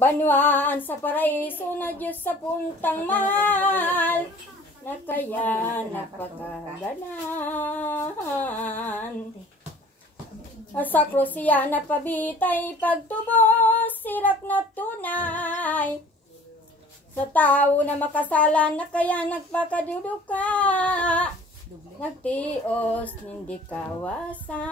Banwaan sa paraiso na Diyos sa puntang mahal, na kaya napakaganan. Sa krusya na pabitay pagtubos, sirak na tunay. Sa tao na makasalan na kaya nagpakaduduka, nagtios hindi kawasa.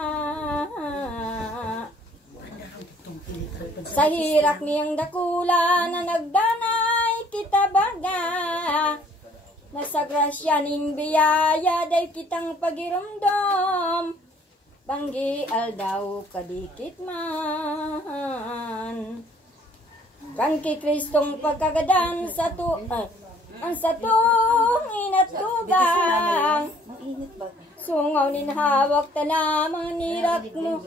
Sa hirak niyang dakula na nagdanay kita baga, nasa grasya ning biyaya day kitang pagirumdom, banggi aldaw kadikit man. Kan ki Kristong pagkagadan sa ang satong inatugang, sungaw ninhawak talamang nirak mo,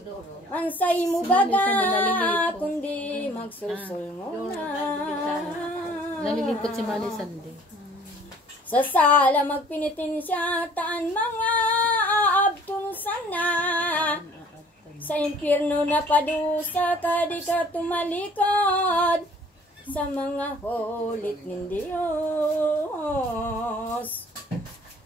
mansay mo baga, kundi magsulsul mo na. Nalilingkot si Mali Sande. Sa sala magpinitin siya, taan mga aabtun sana. Sa impyerno na padusa ka, di ka tumalikod sa mga holit ng Diyos.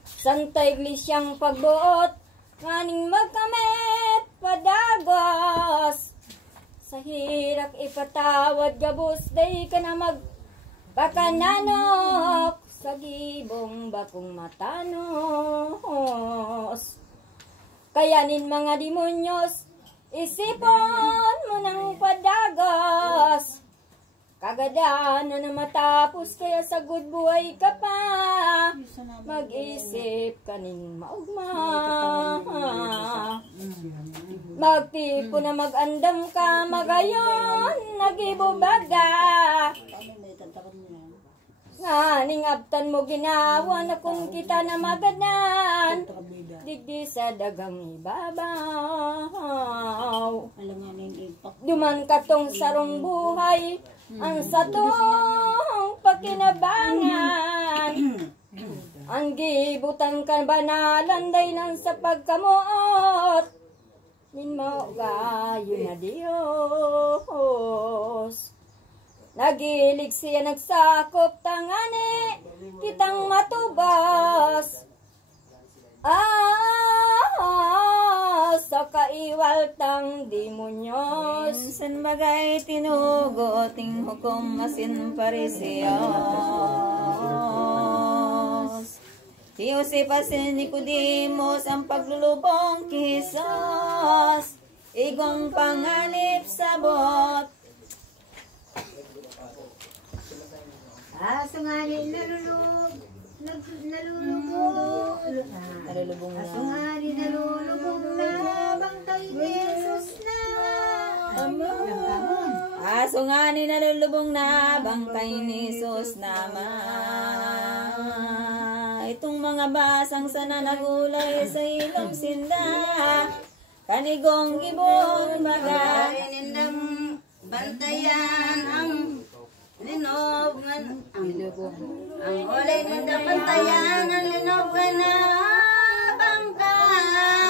Santa Iglesiang pagbuot, nganing magkamit padagos. Sa hirak ipatawad gabos, day ka na magbakananok, sa gibong bakong matanos. Kayanin mga demonyos, isipon mo ng padagos. Kagadanan na matapos, kaya sa good buhay ka pa, mag-isip kaning maugma. Magtipo na mag-andam ka, magayon nagibubaga. Nganing abtan mo ginawa na kung kita na magadan, digdi sa dagang ibabaw. Duman katong sarong buhay, ang satong pagkinabangan. Ang gibutan ka banalan, daylan sa pagkamuot, minmo gayo na Diyos. Nagilig siya nagsakop, tangani kitang matubas. Sa kaiwaltang demonyos, san bagay tinugo ting hukom masin parisiyos. Si Jose pasin Nicodemos ang paglulubong kay Jesus, igong panganib sabot. Sungaling nalulubong na. Sungaling nalulubong na, bangkay ni Jesus na. Sungaling nalulubong na, bangkay ni Jesus naman. Itong mga basang sana nagulay sa ilong sinda, kanigong gibong baga. Bantayan ang linog ang olay nila, bantayan ang linog na bangkay.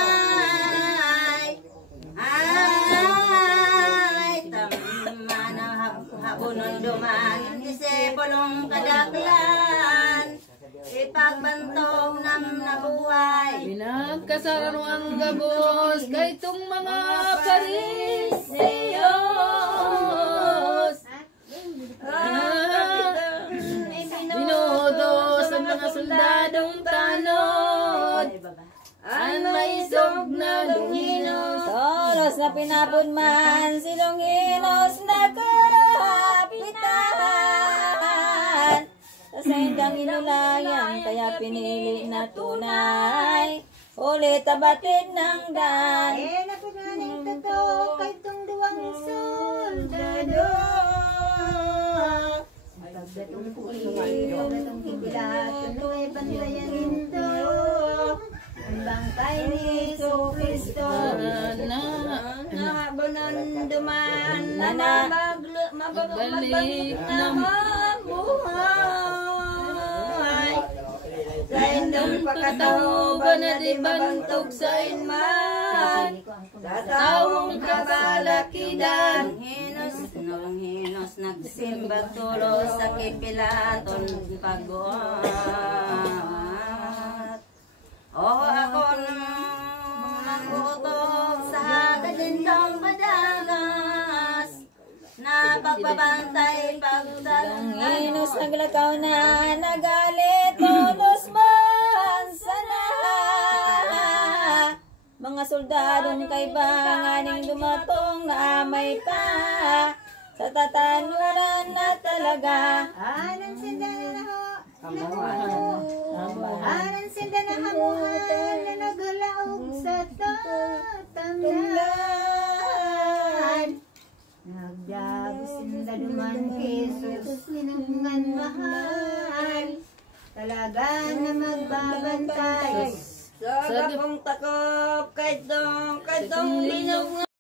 Ay, tama na habunon duman, disipulong kadaklan, ipagbantog ng nabuhay. Pinagkasarano ang gabos, kay itong mga parisiyos. Binudos ang mga soldadong tanod, ang maisog na Longinos. Tolos na pinapon man si Longinos na kapitan. Sa sendang inulayan, kaya pinili na tunay, ulit abatid ng dan. Napunaning totoo kay itong duwang soldado. Pagdatong puiyo, gatong hibilat, tuloy bantayan ito. Ang bangkay ni Jesucristo, nahabonan duman, mababalik na mabuhay. Sa indong pagkatao ba na di bantog sa inman, kasakitan, sa taong kabalakidan. Nung hinos nagsimba tulo sa kipilaton pagbuhat. O ako nang nagutok sa kadindang madagas, na pagbabantay pagdalang hinos naglakaw na nagalit tulos man sana. Mga soldadong kay banganing dumatong na amay pa sa tatanuran na talaga. Anan sila na Anan sila na hamuhan na naglaog sa tatamnan. Nagdagos sila duman Jesus minungan mahal. Talaga na magbabantay. Sa gapong takop kay tong linog nga